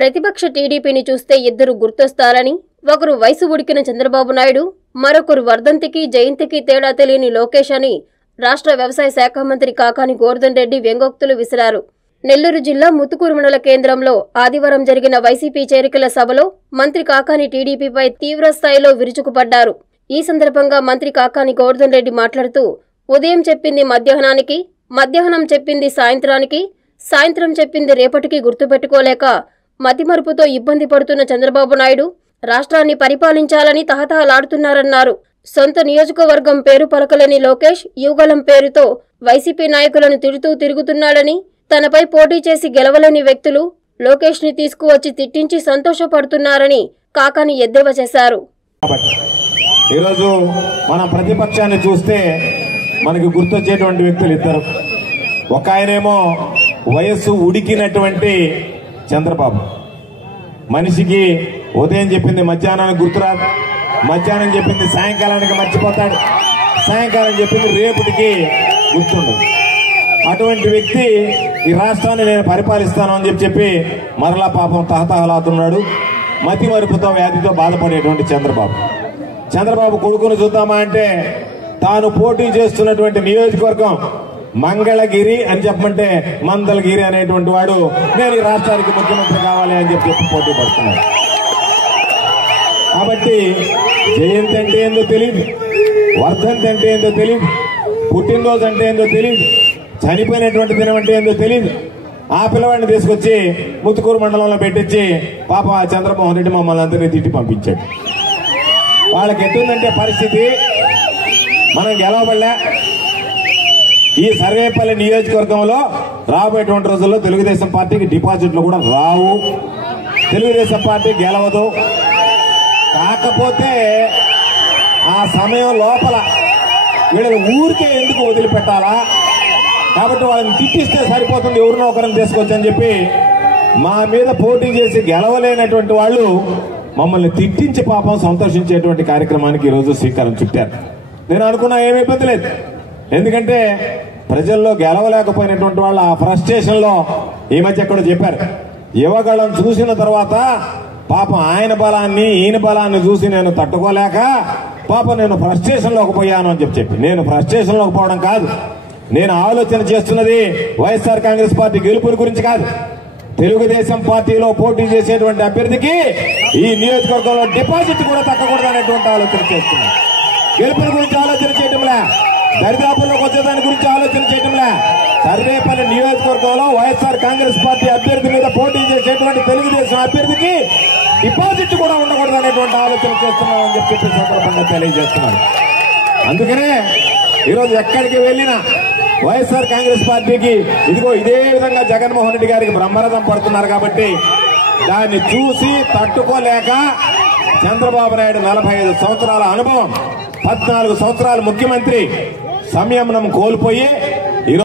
ప్రతిపక్ష టీడీపీని చూస్తే ఇద్దరు గుర్తొస్తారని, ఒకరు వయసు ఉడికిన చంద్రబాబు నాయుడు, మరొకరు వర్ధంతికి జయంతికి తేడా తెలియని లోకేష్ అని రాష్ట్ర వ్యవసాయ శాఖ మంత్రి కాకాని గోవర్ధన్ రెడ్డి వ్యంగ్యోక్తులు విసిరారు. నెల్లూరు జిల్లా ముత్తుకూరు మండల కేంద్రంలో ఆదివారం జరిగిన వైసీపీ చేరికల సభలో మంత్రి కాకాని టీడీపీపై తీవ్రస్థాయిలో విరుచుకుపడ్డారు. ఈ సందర్భంగా మంత్రి కాకాని గోవర్ధన్ రెడ్డి మాట్లాడుతూ, ఉదయం చెప్పింది మధ్యాహ్నానికి, మధ్యాహ్నం చెప్పింది సాయంత్రానికి, సాయంత్రం చెప్పింది రేపటికి గుర్తుపెట్టుకోలేక మతిమరుపుతో ఇబ్బంది పడుతున్న చంద్రబాబు నాయుడు రాష్ట్రాన్ని పరిపాలించాలని తహతహలాడుతున్నారన్నారు. సొంత నియోజకవర్గం పేరు పలకలేని లోకేష్ యువగలం పేరుతో వైసీపీ నాయకులను తిడుతూ తిరుగుతున్నాడని, తనపై పోటీ చేసి గెలవలేని వ్యక్తులు లోకేష్ ని తీసుకువచ్చి తిట్టించి సంతోషపడుతున్నారని కాకాని ఎద్దేవా చేశారు. ఈరోజు మన ప్రతిపక్షాన్ని చూస్తే మనకి గుర్తొచ్చేటువంటి వ్యక్తులు ఇద్దరు. ఒక ఆయనేమో వయస్సు ఉడికినటువంటి చంద్రబాబు. మనిషికి ఉదయం చెప్పింది మధ్యాహ్నానికి గుర్తురాదు, మధ్యాహ్నం చెప్పింది సాయంకాలానికి మర్చిపోతాడు, సాయంకాలం చెప్పింది రేపటికి గుర్తుండదు. అటువంటి వ్యక్తి ఈ రాష్ట్రాన్ని నేను పరిపాలిస్తాను అని చెప్పి మరలా పాపం తహతహలాడుతున్నాడు. మతి మరుపుతో వ్యాధితో బాధపడేటువంటి చంద్రబాబు కొడుకును చూద్దామా అంటే తాను పోటీ చేస్తున్నటువంటి నియోజకవర్గం మంగళగిరి అని చెప్పమంటే మందలగిరి అనేటువంటి వాడు నేను ఈ రాష్ట్రానికి ముఖ్యమంత్రి కావాలి అని చెప్పి పోటీ పడుతున్నాడు. కాబట్టి జయంతి అంటే ఏందో తెలియదు, వర్ధంతి అంటే ఏందో తెలియదు, పుట్టినరోజు అంటే ఏందో తెలియదు, చనిపోయినటువంటి దినం అంటే ఏందో తెలియదు. ఆ పిల్లవాడిని తీసుకొచ్చి ముత్తుకూరు మండలంలో పెట్టించి పాప చంద్రమోహన్ రెడ్డి మమ్మల్ని అందరినీ తిట్టి పంపించాడు. వాళ్ళకి ఎట్టుందంటే పరిస్థితి, మనం గెలవబడలే. ఈ సర్వేపల్లి నియోజకవర్గంలో రాబోయేటువంటి రోజుల్లో తెలుగుదేశం పార్టీకి డిపాజిట్లు కూడా రావు, తెలుగుదేశం పార్టీ గెలవదు. కాకపోతే ఆ సమయం లోపల వీళ్ళని ఊరికే ఎందుకు వదిలిపెట్టాలా, కాబట్టి వాళ్ళని తిట్టిస్తే సరిపోతుంది, ఎవరినో ఒకరిని తీసుకొచ్చని చెప్పి మా మీద పోటీ చేసి గెలవలేనటువంటి వాళ్ళు మమ్మల్ని తిట్టించి పాపం సంతోషించేటువంటి కార్యక్రమానికి ఈరోజు శ్రీకారం చుట్టారు. నేను అనుకున్నా ఏమి ఇబ్బంది లేదు, ఎందుకంటే ప్రజల్లో గెలవలేకపోయినటువంటి వాళ్ళు ఆ ఫ్రస్ట్రేషన్ లో ఈ మధ్య ఎక్కడో చెప్పారు, యువగళం చూసిన తర్వాత పాపం ఆయన బలాన్ని ఈయన బలాన్ని చూసి నేను తట్టుకోలేక పాపం నేను ఫ్రస్ట్రేషన్ లోకి పోయాను అని చెప్పి. నేను ఫ్రస్ట్రేషన్ లోకి పోవడం కాదు, నేను ఆలోచన చేస్తున్నది వైఎస్ఆర్ కాంగ్రెస్ పార్టీ గెలుపుల గురించి కాదు, తెలుగుదేశం పార్టీలో పోటీ చేసేటువంటి అభ్యర్థికి ఈ నియోజకవర్గంలో డిపాజిట్ కూడా తగ్గకూడదు అనేటువంటి ఆలోచన చేస్తున్నాను. గెలుపుల గురించి ఆలోచన చేయటంలే, దరిదాపుల్లోకి వచ్చేదాని గురించి ఆలోచన చేయటంలే. సర్వేపల్లి నియోజకవర్గంలో వైఎస్ఆర్ కాంగ్రెస్ పార్టీ అభ్యర్థి మీద పోటీ చేసేటువంటి తెలుగుదేశం అభ్యర్థికి డిపాజిట్ కూడా ఉండకూడదు అనేటువంటి ఆలోచన చేస్తున్నాం అని చెప్పి సందర్భంగా తెలియజేస్తున్నాను. అందుకనే ఈరోజు ఎక్కడికి వెళ్ళినా వైఎస్ఆర్ కాంగ్రెస్ పార్టీకి ఇదిగో ఇదే విధంగా జగన్మోహన్ రెడ్డి గారికి బ్రహ్మరథం పడుతున్నారు. కాబట్టి దాన్ని చూసి తట్టుకోలేక చంద్రబాబు నాయుడు 45 సంవత్సరాల అనుభవం, 14 సంవత్సరాలు ముఖ్యమంత్రి, సంయమనం కోల్పోయి